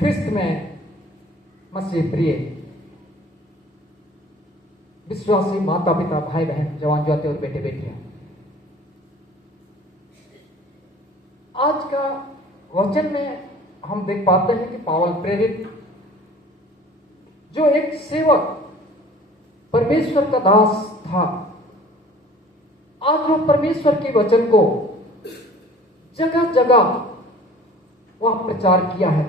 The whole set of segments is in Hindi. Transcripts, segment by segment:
ख्रिस्त में मसीह प्रिय विश्वासी माता पिता भाई बहन जवान ज्योति और बेटे बेटियां, आज का वचन में हम देख पाते हैं कि पावल प्रेरित जो एक सेवक परमेश्वर का दास था, आज वो परमेश्वर के वचन को जगह जगह वह प्रचार किया है।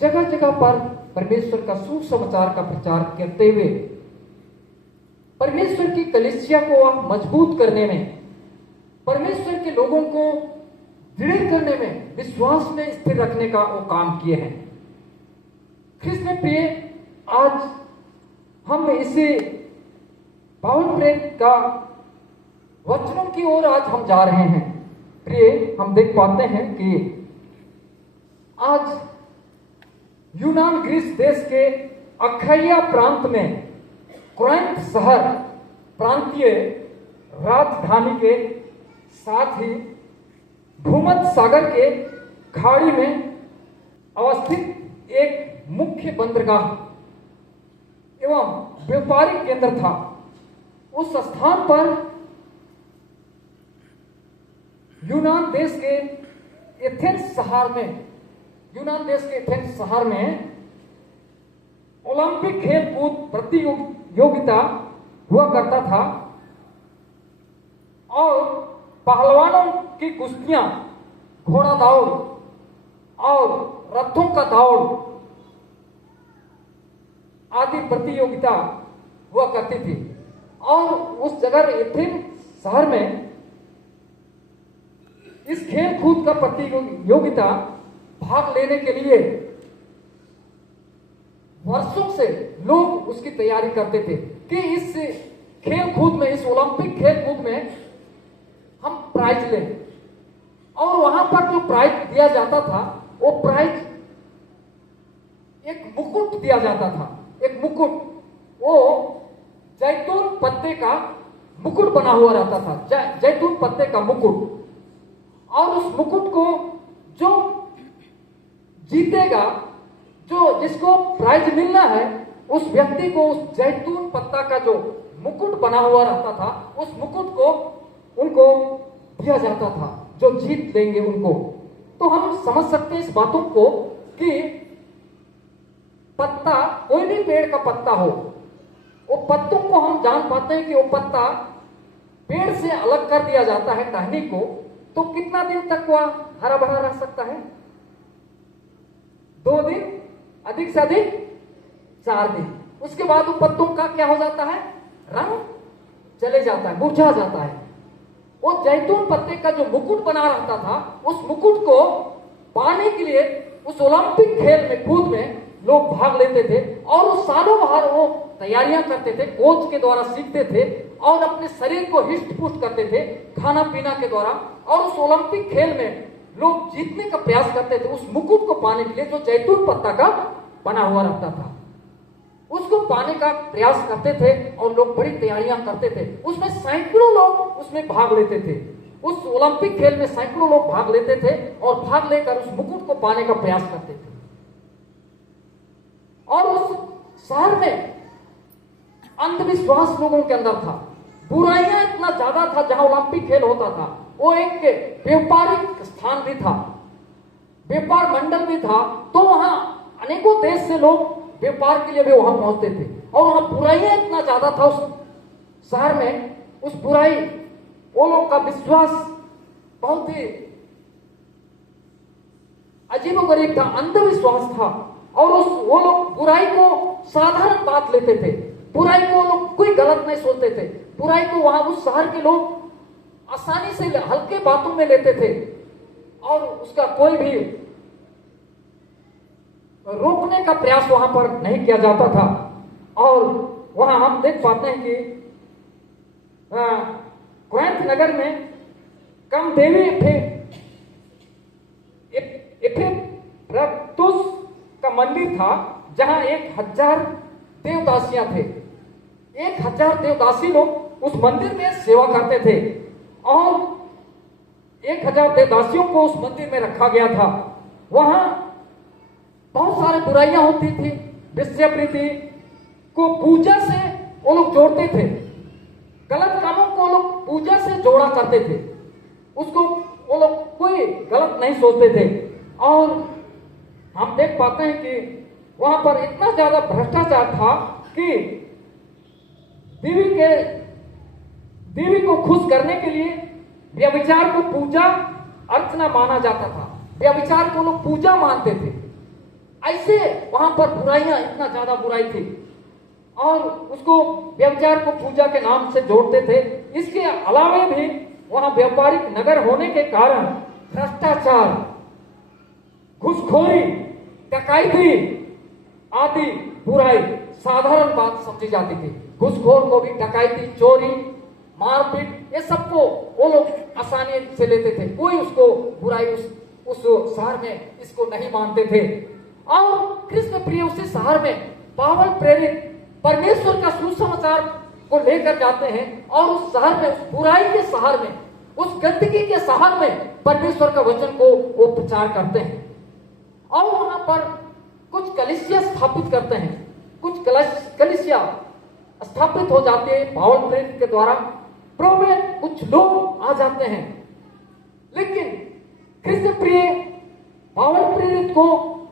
जगह जगह पर परमेश्वर का सुसमाचार का प्रचार करते हुए परमेश्वर की कलीसिया को वह मजबूत करने में, परमेश्वर के लोगों को दृढ़ करने में, विश्वास में स्थिर रखने का वो काम किए हैं। ख्रिस्त में प्रिय, आज हम इसे पावल प्रेरित का वचनों की ओर आज हम जा रहे हैं। प्रिय, हम देख पाते हैं कि आज यूनान ग्रीस देश के अखाया प्रांत में कोरिन्थ शहर प्रांतीय राजधानी के साथ ही भूमध्य सागर के खाड़ी में अवस्थित एक मुख्य बंदरगाह एवं व्यापारिक केंद्र था। उस स्थान पर यूनान देश के एथेंस शहर में ओलंपिक खेल कूद प्रतियोगिता हुआ करता था और पहलवानों की कुश्तियां, घोड़ा दौड़ और रथों का दौड़ आदि प्रतियोगिता हुआ करती थी। और उस जगह एथेंस शहर में इस खेल कूद का प्रतियोगिता भाग लेने के लिए वर्षों से लोग उसकी तैयारी करते थे कि इस खेल कूद में, इस ओलंपिक खेल कूद में हम प्राइज लें। और वहां पर जो प्राइज दिया जाता था, वो प्राइज एक मुकुट दिया जाता था। एक मुकुट, वो जैतून पत्ते का मुकुट बना हुआ रहता था, जैतून पत्ते का मुकुट। और उस मुकुट को जो जीतेगा, जो जिसको प्राइज मिलना है, उस व्यक्ति को उस जैतून पत्ता का जो मुकुट बना हुआ रहता था, उस मुकुट को उनको दिया जाता था, जो जीत लेंगे उनको। तो हम समझ सकते हैं इस बातों को कि पत्ता, कोई भी पेड़ का पत्ता हो, वो पत्तों को हम जान पाते हैं कि वो पत्ता पेड़ से अलग कर दिया जाता है टहनी को, तो कितना दिन तक वह हरा भरा रह सकता है? 2 दिन, अधिक से अधिक 4 दिन। उसके बाद वो पत्तों का क्या हो जाता है? रंग चले जाता है, मुरझा जाता है। वो जैतून पत्ते का जो मुकुट बना रहता था, उस मुकुट को पाने के लिए उस ओलंपिक खेल में, कूद में लोग भाग लेते थे और उस सालों भर वो तैयारियां करते थे, कोच के द्वारा सीखते थे और अपने शरीर को हिष्ट पुष्ट करते थे खाना पीना के द्वारा। और उस ओलंपिक खेल में लोग जीतने का प्रयास करते थे उस मुकुट को पाने के लिए, जो जैतून पत्ता का बना हुआ रहता था। उसको पाने का प्रयास करते थे और लोग बड़ी तैयारियां करते थे। उसमें सैकड़ों लोग उसमें भाग लेते थे। उस ओलंपिक खेल में सैकड़ों लोग भाग लेते थे और भाग लेकर उस मुकुट को पाने का प्रयास करते थे। और उस शहर में अंधविश्वास लोगों के अंदर था, बुराइयां इतना ज्यादा था। जहां ओलंपिक खेल होता था, वो एक व्यापारिक स्थान भी था, व्यापार मंडल भी था। तो वहां अनेकों देश से लोग व्यापार के लिए भी वहां पहुंचते थे और वहां बुराइयां इतना ज्यादा था उस शहर में। उस बुराई, वो लोग का विश्वास बहुत ही अजीबोगरीब था, अंधविश्वास था। और वो लोग बुराई को साधारण बात लेते थे, बुराई को लोग कोई गलत नहीं सोचते थे। बुराई को वहां उस शहर के लोग आसानी से हल्के बातों में लेते थे और उसका कोई भी रोकने का प्रयास वहां पर नहीं किया जाता था। और वहां हम देख पाते हैं कि कोरिन्थ नगर में कामदेवी एफेप्रतुस का मंदिर था, जहां 1000 देवदासियां थे। 1000 देवदासी लोग उस मंदिर में सेवा करते थे और 1000 देवदासियों को उस मंदिर में रखा गया था। वहां बहुत सारे बुराइयां होती थी, वेश्यावृत्ति को पूजा से वो लोग जोड़ते थे, गलत कामों को वो लोग पूजा से जोड़ा करते थे, उसको वो लोग कोई गलत नहीं सोचते थे। और हम देख पाते हैं कि वहां पर इतना ज्यादा भ्रष्टाचार था कि देवी को खुश करने के लिए व्यभिचार को पूजा अर्चना माना जाता था, व्यभिचार को लोग पूजा मानते थे। ऐसे वहां पर बुराइयां, इतना ज्यादा बुराई थी और उसको व्यभिचार को पूजा के नाम से जोड़ते थे। इसके अलावा भी वहां व्यापारिक नगर होने के कारण भ्रष्टाचार, घूसखोरी, डकैती आदि बुराई साधारण बात समझी जाती थी। घूसखोर को भी डकैती, चोरी, मारपीट, ये सबको वो लोग आसानी से लेते थे, कोई उसको बुराई उस शहर में इसको नहीं मानते थे। और कृष्ण प्रिय उसी शहर में पावल प्रेरित परमेश्वर का सुसमाचार को लेकर जाते हैं और उस शहर में, उस बुराई के शहर में, उस गंदगी के शहर में परमेश्वर का वचन को वो प्रचार करते हैं और वहां पर कुछ कलीसिया स्थापित करते हैं, कुछ कलीसिया स्थापित हो जाते हैं पावल प्रेरित के द्वारा, प्रभु में कुछ लोग आ जाते हैं। लेकिन कृष्ण प्रिय पावल प्रेरित को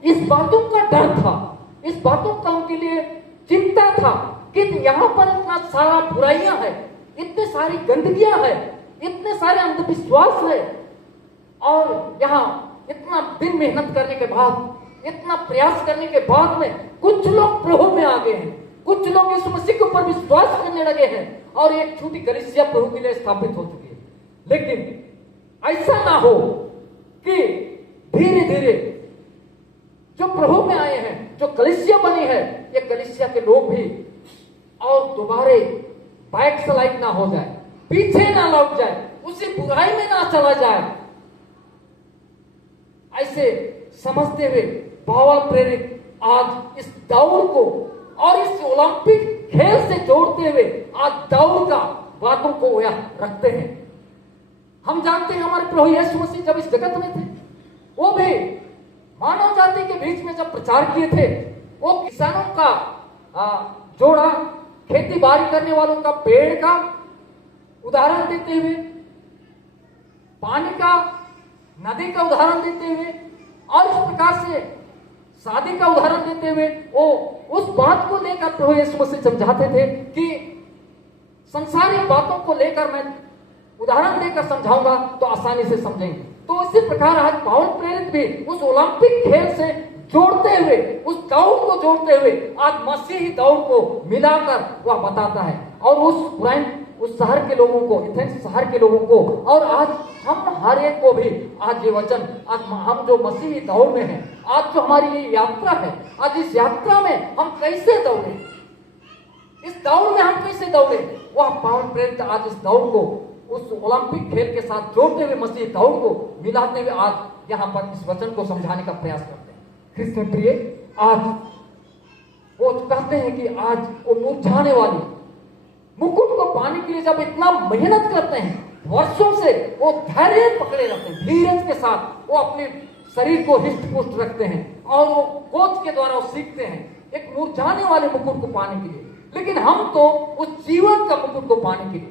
इस बातों का डर था, इस बातों का उनके लिए चिंता था कि यहाँ पर इतना सारा बुराइयां है, इतने सारी गंदगियां है, इतने सारे अंधविश्वास है और यहाँ इतना दिन मेहनत करने के बाद, इतना प्रयास करने के बाद में कुछ लोग प्रभु में आ गए हैं, कुछ लोग इस मसीह के ऊपर विश्वास करने लगे हैं और एक छोटी कलीसिया प्रभु के लिए स्थापित हो चुकी है। लेकिन ऐसा ना हो कि धीरे धीरे जो प्रभु में आए हैं, जो कलीसिया बनी है, ये कलीसिया के लोग भी और दोबारे बैकस्लाइड ना हो जाए, पीछे ना लौट जाए, उसी बुराई में ना चला जाए। ऐसे समझते हुए पावल प्रेरित आज इस दौड़ को और इस ओलंपिक खेल से जोड़ते हुए आज दौड़ का बातों को रखते हैं। हम जानते हैं हमारे प्रभु यीशु मसीह जब इस जगत में थे, वो भी मानव जाति के बीच में जब प्रचार किए थे, वो किसानों का जोड़ा, खेती बाड़ी करने वालों का, पेड़ का उदाहरण देते हुए, पानी का, नदी का उदाहरण देते हुए और इस प्रकार से शादी का उदाहरण देते हुए वो उस बात को लेकर प्रभु यीशु मसीह समझाते थे कि संसारिक बातों को लेकर मैं उदाहरण देकर समझाऊंगा तो आसानी से समझेंगे। तो इसी प्रकार आज पावल प्रेरित भी उस ओलंपिक खेल से जोड़ते हुए, उस दौड़ को जोड़ते हुए आज मसीही दौड़ को मिलाकर वह बताता है और उस शहर के लोगों को, एथेंस शहर के लोगों को और आज हम हर एक को भी आज ये वचन, आज हम जो मसीही दौड़ में हैं, आज जो हमारी ये यात्रा है, आज इस यात्रा में हम कैसे दौड़े, इस दौड़ में हम कैसे दौड़े, वह पावन प्रेरित आज इस दौड़ को उस ओलंपिक खेल के साथ जोड़ते हुए मसीही दौड़ को मिलाते हुए आज यहाँ पर इस वचन को समझाने का प्रयास करते हैं। कृष्ण प्रिय आज वो कहते हैं कि आज वो मुरझाने वाली मुकुट को पाने के लिए जब इतना मेहनत करते हैं, वर्षों से वो धैर्य पकड़े रहते हैं, धीरज के साथ वो अपने शरीर को हिष्ट पुष्ट रखते हैं और वो कोच के द्वारा वो सीखते हैं एक मुरझाने वाले मुकुट को पाने के लिए। लेकिन हम तो उस जीवन का मुकुट को पाने के लिए,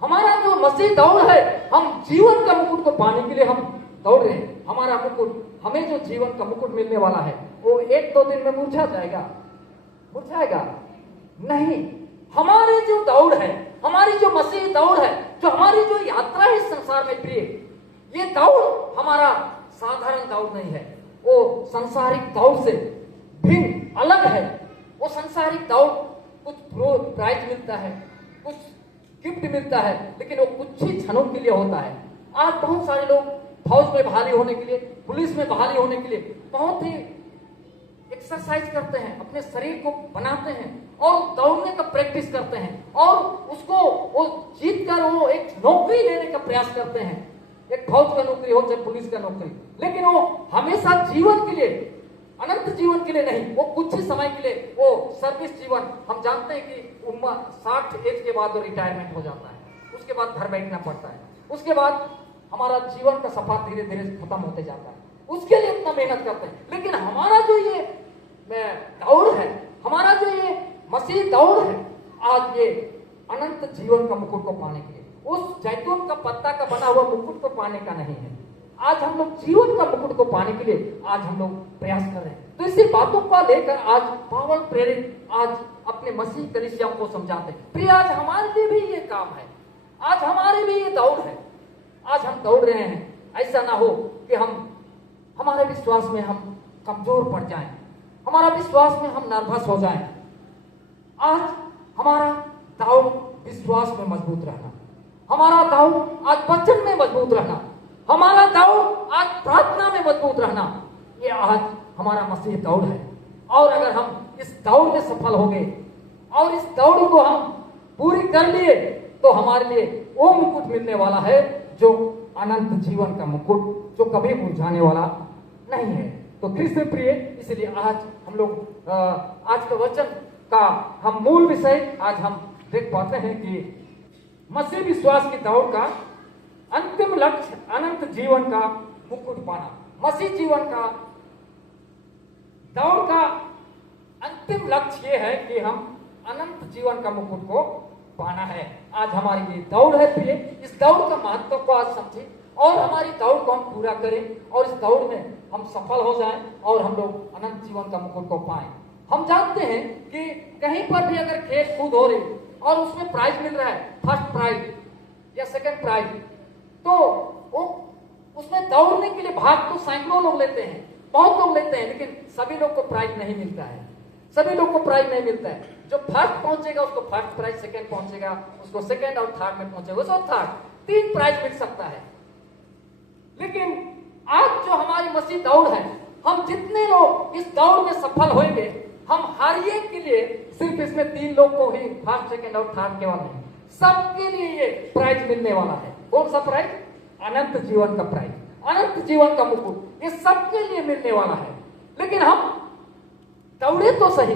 हमारा जो मसीह दौड़ है, हम जीवन का मुकुट को पाने के लिए हम दौड़ रहे हैं। हमारा मुकुट, हमें जो जीवन का मुकुट मिलने वाला है वो एक दो दिन में मुरझा जाएगा? मुरझाएगा नहीं। हमारी जो दौड़ है, हमारी जो मसीह दौड़ है, जो हमारी जो यात्रा है इस संसार में प्रिय, ये दौड़ हमारा साधारण दौड़ नहीं है, वो संसारिक दौड़ से भिन्न अलग है। वो संसारिक दौड़ कुछ प्राइज मिलता है, कुछ गिफ्ट मिलता है, लेकिन वो कुछ ही क्षणों के लिए होता है। आज बहुत सारे लोग फौज में बहाली होने के लिए, पुलिस में बहाली होने के लिए बहुत ही एक्सरसाइज करते हैं, अपने शरीर को बनाते हैं और दौड़ने का प्रैक्टिस करते हैं और उसको वो जीत कर वो एक नौकरी लेने का प्रयास करते हैं, एक फौज का नौकरी हो चाहे पुलिस का नौकरी। लेकिन वो हमेशा जीवन के लिए, अनंत जीवन के लिए नहीं, वो कुछ ही समय के लिए वो सर्विस जीवन। हम जानते हैं कि उम्र 60 एज के बाद वो रिटायरमेंट हो जाता है, उसके बाद घर बैठना पड़ता है, उसके बाद हमारा जीवन का सफर धीरे धीरे खत्म होते जाता है। उसके लिए इतना मेहनत करते हैं। लेकिन हमारा जो ये दौड़ है, हमारा जो ये मसीह दौड़ है, आज ये अनंत जीवन का मुकुट को पाने के लिए, उस जैतून का पत्ता का बना हुआ मुकुट को पाने का नहीं है। आज हम लोग जीवन का मुकुट को पाने के लिए आज हम लोग प्रयास कर रहे हैं। तो इसी बातों को लेकर आज पावल प्रेरित आज अपने मसीह कलीसियाओं को समझाते हैं। प्रिय, आज हमारे लिए भी ये काम है, आज हमारे भी ये दौड़ है। आज हम दौड़ रहे हैं, ऐसा ना हो कि हमारे विश्वास में हम कमजोर पड़ जाएं, हमारा विश्वास में हम नर्वस हो जाएं। आज हमारा दौड़ विश्वास में मजबूत रहना, हमारा दौड़ आज वचन में मजबूत रहना, हमारा दौड़ आज प्रार्थना में मजबूत रहना, ये आज हमारा मसीह दौड़ है। और अगर हम इस दौड़ में सफल हो गए और इस दौड़ को हम पूरी कर लिए तो हमारे लिए वो मुकुट मिलने वाला है जो अनंत जीवन का मुकुट, जो कभी मुरझाने वाला नहीं है। तो कृष्ण प्रिय, इसलिए आज हम लोग आज के वचन का हम मूल विषय आज हम देख पाते हैं कि मसीह विश्वास की दौड़ का अंतिम लक्ष्य अनंत जीवन का मुकुट पाना। मसीह जीवन का दौड़ का अंतिम लक्ष्य ये है कि हम अनंत जीवन का मुकुट को पाना है। आज हमारी ये दौड़ है प्रिय, इस दौड़ का महत्व को आज समझे और हमारी दौड़ को हम पूरा करें और इस दौड़ में हम सफल हो जाएं और हम लोग अनंत जीवन का मुकुट को पाएं। हम जानते हैं कि कहीं पर भी अगर खेल कूद हो रही और उसमें प्राइज मिल रहा है, फर्स्ट प्राइज या सेकंड प्राइज, तो वो उसमें दौड़ने के लिए भाग तो सैकड़ों लोग लेते हैं, बहुत लोग लेते हैं, लेकिन सभी लोग को प्राइज नहीं मिलता है, सभी लोग को प्राइज नहीं मिलता है। जो फर्स्ट पहुंचेगा उसको फर्स्ट प्राइज, सेकंड पहुंचेगा उसको सेकंड और थर्ड में पहुंचेगा उसको थर्ड, 3 प्राइज मिल सकता है। लेकिन आज जो हमारी मसीह दौड़ है, हम जितने लोग इस दौड़ में सफल होंगे, हम हर एक के लिए सिर्फ इसमें 3 लोग को ही फर्स्ट, सेकंड और थर्ड केवल नहीं, सबके लिए ये प्राइज मिलने वाला है। कौन सा प्राइज? अनंत जीवन का प्राइज, अनंत जीवन का मुकुट, ये सबके लिए मिलने वाला है। लेकिन हम दौड़े तो सही,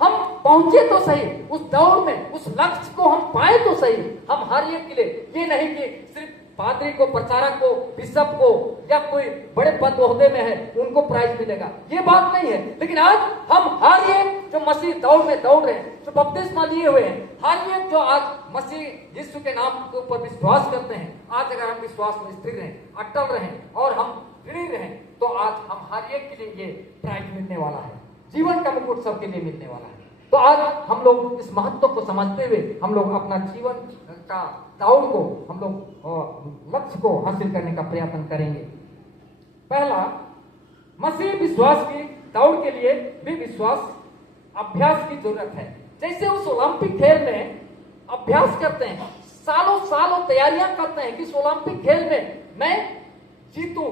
हम पहुंचे तो सही उस दौड़ में, उस लक्ष्य को हम पाए तो सही। हम हर एक के लिए, ये नहीं कि सिर्फ पादरी को, प्रचारक को, बिशप को या कोई बड़े पद ओहदे में है उनको प्राइज मिलेगा, ये बात नहीं है। लेकिन आज हम हर एक जो मसीह दौड़ में दौड़ रहे हैं, जो बपतिस्मा लिए हुए हैं, हर एक जो आज मसीह यीशु के नाम के ऊपर विश्वास करते हैं, आज अगर हम विश्वास में स्थिर रहें, अटल रहें और हम दृढ़ रहें, तो आज हम हर एक के लिए ये प्राइज मिलने वाला है, जीवन का मुकुट सबके लिए मिलने वाला है। तो आज हम लोग इस महत्व को समझते हुए हम लोग अपना जीवन का दौड़ को, हम लोग लक्ष्य को हासिल करने का प्रयत्न करेंगे। पहला, मसीह विश्वास की दौड़ के लिए भी विश्वास अभ्यास की जरूरत है। जैसे उस ओलंपिक खेल में अभ्यास करते हैं, सालों सालों तैयारियां करते हैं कि इस ओलंपिक खेल में मैं जीतूं,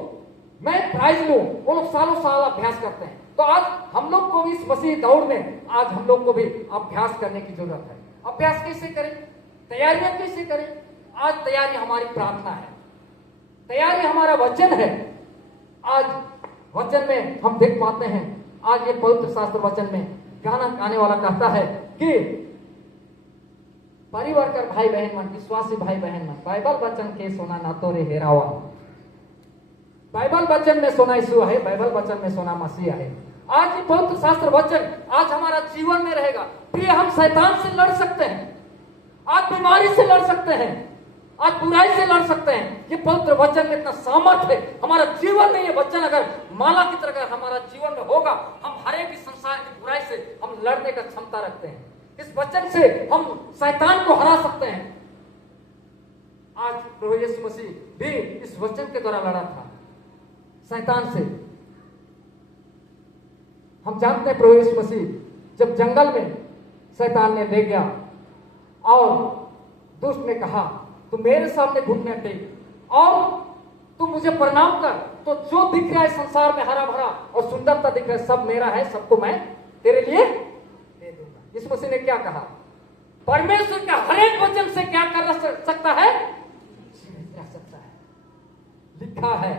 मैं प्राइज लूं, वो लोग सालों साल अभ्यास करते हैं। तो आज हम लोग को भी इस मसीह दौड़ में आज हम लोग को भी अभ्यास करने की जरूरत है। अभ्यास कैसे करें, तैयारियां कैसे करें? आज तैयारी हमारी प्रार्थना है, तैयारी हमारा वचन है। आज वचन में हम देख पाते हैं, आज ये पवित्र शास्त्र वचन में गाना गाने वाला कहता है कि परिवार कर भाई बहन मन, विश्वासी भाई बहन मन, बाइबल वचन के सोना ना तो रे हेरावा। बाइबल वचन में सोना यीशु है, बाइबल वचन में सोना मसीह है। आज ये पवित्र शास्त्र वचन आज हमारा जीवन में रहेगा। प्रिय, हम शैतान से लड़ सकते हैं, आज बीमारी से लड़ सकते हैं, आज बुराई से लड़ सकते हैं। ये पवित्र वचन में इतना सामर्थ है हमारा जीवन में। ये वचन अगर माला की तरह अगर हमारा जीवन में होगा, हम हर एक संसार की बुराई से हम लड़ने का क्षमता रखते हैं। इस वचन से हम शैतान को हरा सकते हैं। आज प्रभु यीशु मसीह भी इस वचन के द्वारा लड़ा था शैतान से। हम जानते हैं प्रभु यीशु मसीह जब जंगल में शैतान ने ले गया और दुष्ट ने कहा, तू मेरे सामने घुटने टेक और तू मुझे प्रणाम कर, तो जो दिख रहा है संसार में हरा भरा और सुंदरता दिख रहा है, सब मेरा है, सबको मैं तेरे लिए दे दूंगा। यीशु मसीह ने क्या कहा? परमेश्वर के हर एक वचन से क्या कर सकता है? रह सकता है। लिखा है।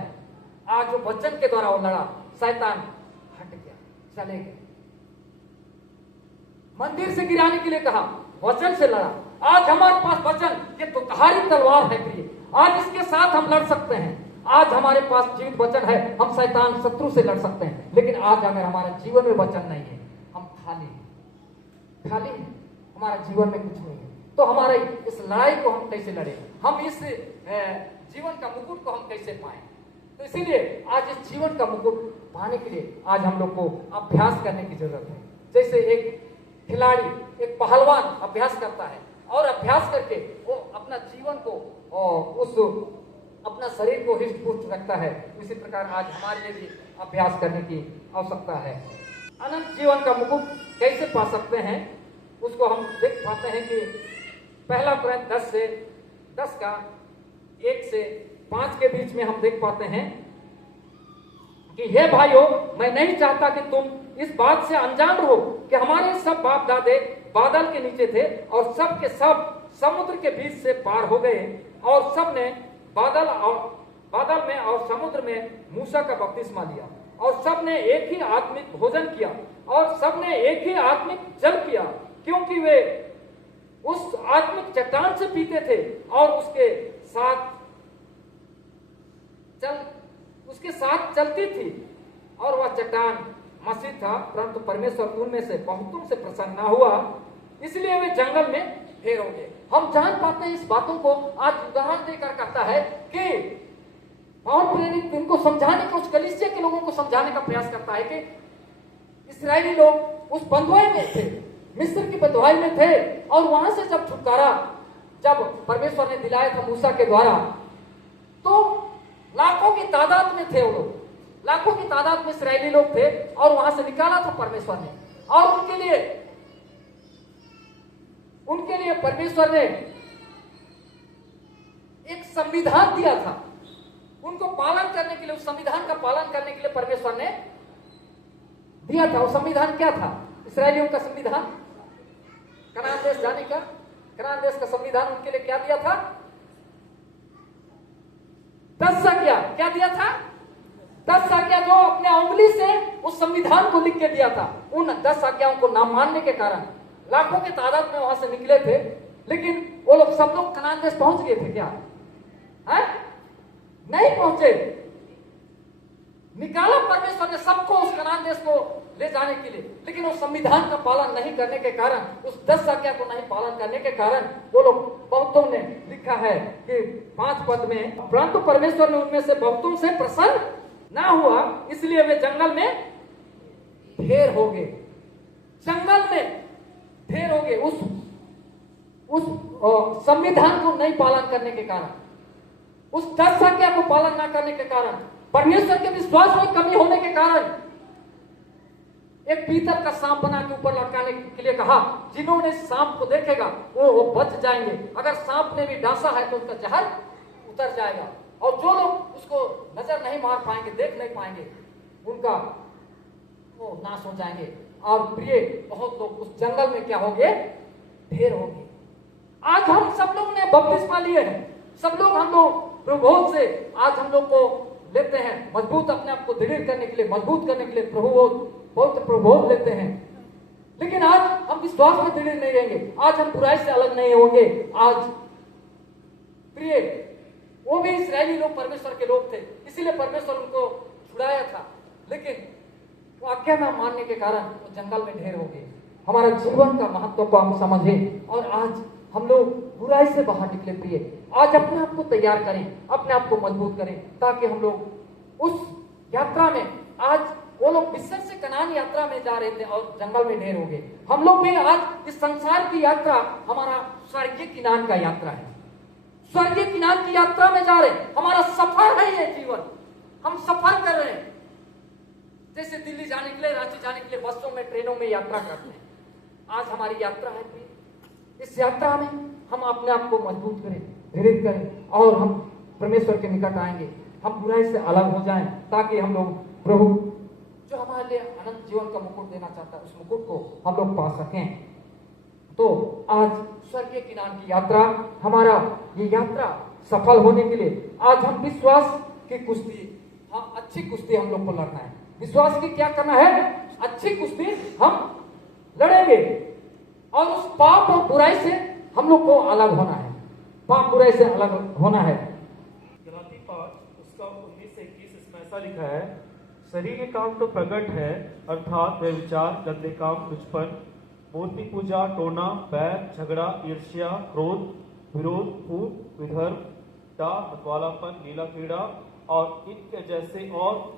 आज जो वचन के द्वारा वो लड़ा, शैतान हट गया, चले गए। मंदिर से गिराने के लिए कहा, वचन से लड़ा। आज हमारे पास वचन, ये तो धारी तलवार है प्रिय। आज इसके साथ हम लड़ सकते हैं। आज हमारे पास जीवित वचन है, हम शैतान शत्रु से लड़ सकते हैं। लेकिन आज अगर हमारे जीवन में वचन नहीं है, हम खाली हैं, हमारा जीवन में कुछ नहीं है, तो हमारे इस लड़ाई को हम कैसे लड़े, हम इस जीवन का मुकुट को हम कैसे पाए। तो इसीलिए आज इस जीवन का मुकुट पाने के लिए आज हम लोग को अभ्यास करने की जरूरत है। जैसे एक खिलाड़ी, एक पहलवान अभ्यास करता है और अभ्यास करके वो अपना जीवन को और अपना शरीर को हिष्ट पुष्ट रखता है, इसी प्रकार आज हमारे लिए भी अभ्यास करने की आवश्यकता है। अनंत जीवन का मुकुट कैसे पा सकते हैं, उसको हम देख पाते हैं कि पहला कुरिन्थ 10 का 1 से 5 के बीच में हम देख पाते हैं कि हे भाइयों, मैं नहीं चाहता कि तुम इस बात से अनजान रहो कि हमारे सब बाप दादे बादल के नीचे थे और सब के सब समुद्र के बीच से पार हो गए और सब ने बादल में और समुद्र में मूसा का बपतिस्मा लिया और सब ने एक ही आत्मिक भोजन किया और सब ने एक ही आत्मिक जल पिया, क्योंकि वे उस आत्मिक चट्टान से पीते थे और उसके साथ चलती थी और वह चट्टान मसीह था, परंतु परमेश्वर उनमें से बहुतों से प्रसन्न न हुआ, इसलिए वे जंगल में ढेर हो गए। हम जान पाते हैं इस बातों को। आज उदाहरण देकर कहता है कि पौल प्रेरित इनको समझाने का, उस कलीसिया के लोगों को समझाने का प्रयास करता है कि इस्राएली लोग उस बंधुआई में थे, मिस्र की बंधुआई में थे और वहां से जब छुटकारा जब परमेश्वर ने दिलाया था मूसा के द्वारा, तो लाखों की तादाद में थे वो लोग, लाखों की तादाद में इस्राएली लोग थे और वहां से निकाला था परमेश्वर ने। और उनके लिए परमेश्वर ने एक संविधान दिया था, उनको पालन करने के लिए, उस संविधान का पालन करने के लिए परमेश्वर ने दिया था। वो संविधान क्या था? इस्राएलियों का संविधान, कनान देश जाने का, कनान देश का संविधान उनके लिए क्या दिया था? 10 आज्ञा। क्या दिया था? 10 आज्ञा, जो अपने उंगली से उस संविधान को लिख के दिया था। उन 10 आज्ञाओं को ना मानने के कारण लाखों के तादाद में वहां से निकले थे, लेकिन वो लोग सब लोग कनान देश पहुंच गए थे क्या? है? नहीं पहुंचे। निकाला परमेश्वर ने सबको उस कनान देश को ले जाने के लिए, लेकिन वो संविधान का पालन नहीं करने के कारण, उस 10 आज्ञा को नहीं पालन करने के कारण वो लोग, बहुतों ने लिखा है कि 5 पद में, परंतु परमेश्वर ने उनमें से बहुतों से प्रसन्न ना हुआ, इसलिए वे जंगल में ढेर हो गए। जंगल में ढेर हो गए उस संविधान को नहीं पालन करने के कारण, उस 10 आज्ञा को पालन न करने के कारण, परमेश्वर के विश्वास में कमी होने के कारण। एक पीतल का सांप बना के ऊपर लटकाने के लिए कहा, जिन्होंने सांप को देखेगा वो बच जाएंगे, अगर सांप ने भी डांसा है तो उसका जहर उतर जाएगा, और जो लोग उसको नजर नहीं मार पाएंगे, देख नहीं पाएंगे, उनका वो नाश हो जाएंगे। और प्रिय, बहुत लोग उस जंगल में क्या हो गए? ढेर हो गए। आज हम सब लोग ने बपतिस्मा लिए हैं, सब लोग, हम लोग प्रभु से आज हम लोग को लेते हैं मजबूत, अपने आप को दृढ़ करने के लिए, मजबूत करने के लिए बहुत प्रबोध लेते हैं, लेकिन आज हम विश्वास में दृढ़ नहीं रहेंगे, आज हम बुराई से अलग नहीं होंगे। आज प्रिय, वो भी इस्राएली लोग परमेश्वर के लोग थे, इसीलिए परमेश्वर उनको छुड़ाया था, लेकिन वो आज्ञा न मानने के कारण वो जंगल में ढेर हो गए। हमारा जीवन का महत्व को हम समझें और आज हम लोग बुराई से बाहर निकले। प्रिय, आज अपने आप को तैयार करें, अपने आप को मजबूत करें, ताकि हम लोग उस यात्रा में, आज वो लोग मिस्र से कनान यात्रा में जा रहे थे और जंगल में ढेर हो गए, हम लोग भी आज इस संसार की यात्रा हमारा स्वर्गीय किनान का यात्रा है, स्वर्गीय किनान की यात्रा में जा रहे हैं। हमारा सफर है ये जीवन, हम सफर कर रहे हैं। जैसे दिल्ली जाने के लिए, रांची जाने के लिए बसों में, ट्रेनों में यात्रा करते हैं, आज हमारी यात्रा है। इस यात्रा में हम अपने आप को मजबूत करें, दृढ़ करें और हम परमेश्वर के निकट आएंगे, हम बुराई से अलग हो जाएं, ताकि हम लोग प्रभु जो हमारे लिए अनंत जीवन का मुकुट देना चाहता है, उस मुकुट को हम लोग पा सकें। तो आज स्वर्गीय किनान की यात्रा, हमारा ये यात्रा सफल होने के लिए आज हम विश्वास की कुश्ती, हाँ, अच्छी कुश्ती हम लोग को लड़ना है। विश्वास की क्या करना है? अच्छी कुश्ती हम लड़ेंगे और उस पाप और बुराई से हम लोग को अलग होना है, पाप बुराई से अलग होना है। गलाती 5 उसका ऐसा लिखा है, शरीर के काम तो प्रकट है, अर्थात वे विचार, गंदे काम, लुचपन, मूर्ति पूजा, टोना, बैर, झगड़ा, ईर्ष्या, क्रोध, विरोध, फूट, विधर्म, डाह, मतवालापन, लीला क्रीड़ा और इनके जैसे और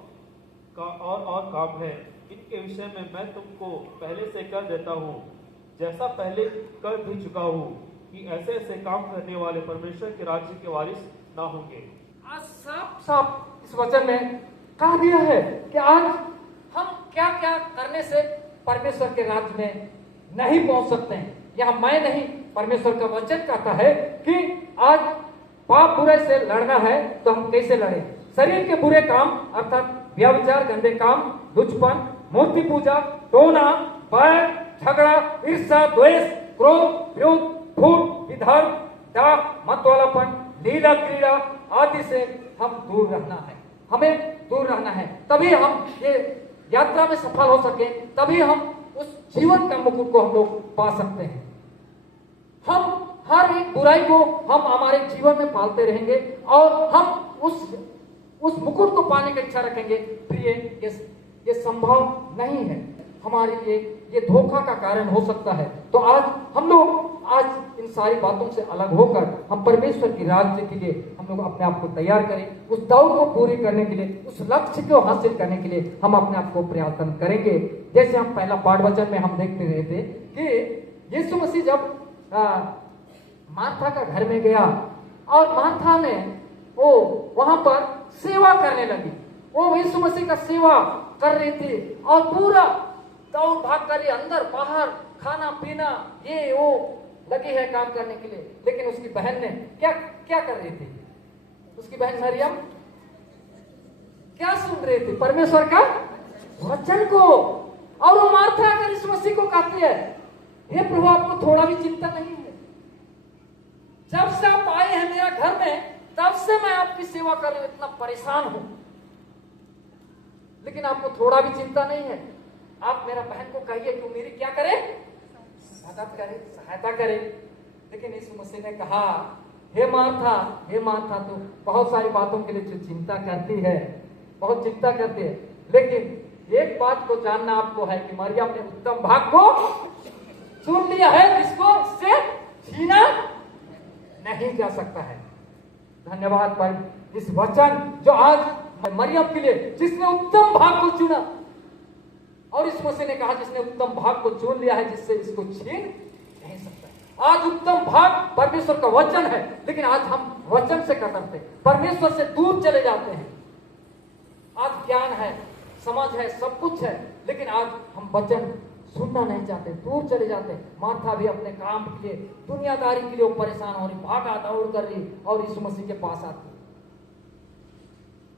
काम है। इनके विषय में मैं तुमको पहले से कर देता हूँ, जैसा पहले कर भी चुका हूँ, कि ऐसे ऐसे काम करने वाले परमेश्वर के राज्य के वारिस ना होंगे। आज साफ साफ इस वचन में कहा दिया है कि आज हम क्या क्या करने से परमेश्वर के राज्य में नहीं पहुंच सकते हैं। यह मैं नहीं, परमेश्वर का वचन कहता है कि आज पाप बुरे से लड़ना है तो हम कैसे लड़े। शरीर के बुरे काम अर्थात व्यभिचार, गंदे काम, लुचपन, मूर्ति पूजा, टोना, बैर, झगड़ा, ईर्ष्या, द्वेष, क्रोध, विरोध, फूट, विधर्म, डाह, मतवालापन, लीला क्रीड़ा आदि से हम दूर रहना है। हमें दूर रहना है, तभी हम ये यात्रा में सफल हो सके, तभी हम उस जीवन का मुकुट को हम लोग पा सकते हैं। हम हर एक बुराई को हम हमारे जीवन में पालते रहेंगे और हम उस मुकुट को पाने की इच्छा रखेंगे। प्रिय, ये संभव नहीं है हमारे लिए, ये धोखा का कारण हो सकता है। तो आज हम लोग इन सारी बातों से अलग होकर हम परमेश्वर की राज्य के लिए हम लोग अपने आप को तैयार करें। उस दौड़ को पूरी करने के लिए, उस लक्ष्य को हासिल करने के लिए हम अपने आप को प्रयत्न करेंगे। जैसे हम पहला पाठ वचन में हम देखते रहे थे कि यीशु मसीह जब मार्था का घर में गया और मार्था ने वो वहां पर सेवा करने लगी, वो यीशु मसीह का सेवा कर रही थी और पूरा दौड़ भाग कर अंदर बाहर खाना पीना ये वो लगी है काम करने के लिए। लेकिन उसकी बहन ने क्या क्या कर रही थी? उसकी बहन मरियम क्या सुन रही थी? परमेश्वर का वचन को। और वो मार्था अगर इस मसीह को कहती है, हे प्रभु आपको थोड़ा भी चिंता नहीं है, जब से आप आए हैं मेरा घर में तब से मैं आपकी सेवा कर रही हूं, इतना परेशान हूं, लेकिन आपको थोड़ा भी चिंता नहीं है। आप मेरा बहन को कहिए कि मेरी क्या करे, मदद करे, सहायता करे। लेकिन यीशु मसीह ने कहा, हे मार्था तू बहुत सारी बातों के लिए जो चिंता करती है, बहुत चिंता करती है, लेकिन एक बात को जानना आपको है कि मरियम ने उत्तम भाग को चुन लिया है, जिसको इससे छीना नहीं जा सकता है। धन्यवाद पर इस वचन जो आज मरियम के लिए, जिसने उत्तम भाग को चुना। और इस मसीह ने कहा जिसने उत्तम भाग को चुन लिया है, जिससे इसको छीन नहीं सकता। आज उत्तम भाग परमेश्वर का वचन है, लेकिन आज हम वचन से कतरते, परमेश्वर से दूर चले जाते हैं। आज ज्ञान है, समझ है, सब कुछ है, लेकिन आज हम वचन सुनना नहीं चाहते, दूर चले जाते हैं। मार्था भी अपने काम के लिए, दुनियादारी के लिए वो परेशान हो रही, भागा दौड़ कर रही और यीशु मसीह के पास आती।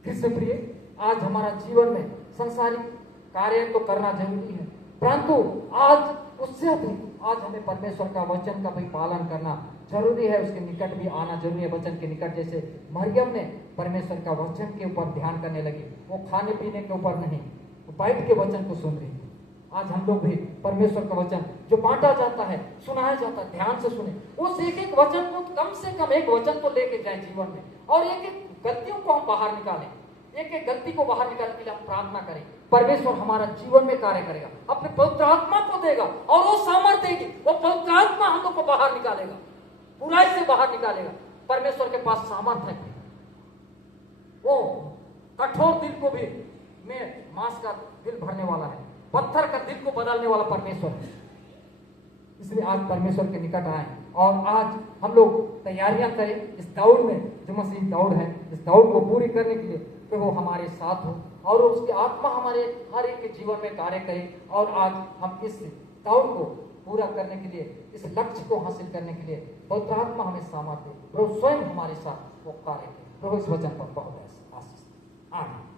फिर से प्रिय, आज हमारा जीवन में संसारिक कार्य तो करना जरूरी है, परंतु आज उससे अधिक आज हमें परमेश्वर का वचन का भी पालन करना जरूरी है, उसके निकट भी आना जरूरी है, वचन के निकट। जैसे मरियम ने परमेश्वर का वचन के ऊपर ध्यान करने लगी, वो खाने पीने के ऊपर नहीं, वो बैठ के वचन को सुन रही। आज हम लोग भी परमेश्वर का वचन जो बांटा जाता है, सुनाया जाता है, ध्यान से सुने, उस एक एक वचन को, कम से कम एक वचन तो लेके जाए जीवन में, और एक एक गलतियों को हम बाहर निकालें, एक एक गलती को बाहर निकालने के लिए हम प्रार्थना करें। परमेश्वर हमारा जीवन में कार्य करेगा, अपने पवित्र आत्मा को देगा और वो सामर्थ्य देगी, वो पवित्र आत्मा हम लोग को बाहर निकालेगा, बुराई से बाहर निकालेगा। परमेश्वर के पास सामर्थ्य है, वो कठोर दिल को भी में मांस का दिल भरने वाला है, पत्थर का दिल को बदलने वाला परमेश्वर है। इसलिए आज परमेश्वर के निकट आए और आज हम लोग तैयारियां करें इस दौड़ में, जो मसीह दौड़ है, इस दौड़ को पूरी करने के लिए कि वो हमारे साथ हो और उसकी आत्मा हमारे हर एक के जीवन में कार्य करे। और आज हम इस दौड़ को पूरा करने के लिए, इस लक्ष्य को हासिल करने के लिए पवित्र आत्मा हमें सामर्थ्य दे, प्रभु स्वयं हमारे साथ वो कार्य करे। प्रभु इस वचन पर बहुत आशीष। आमीन।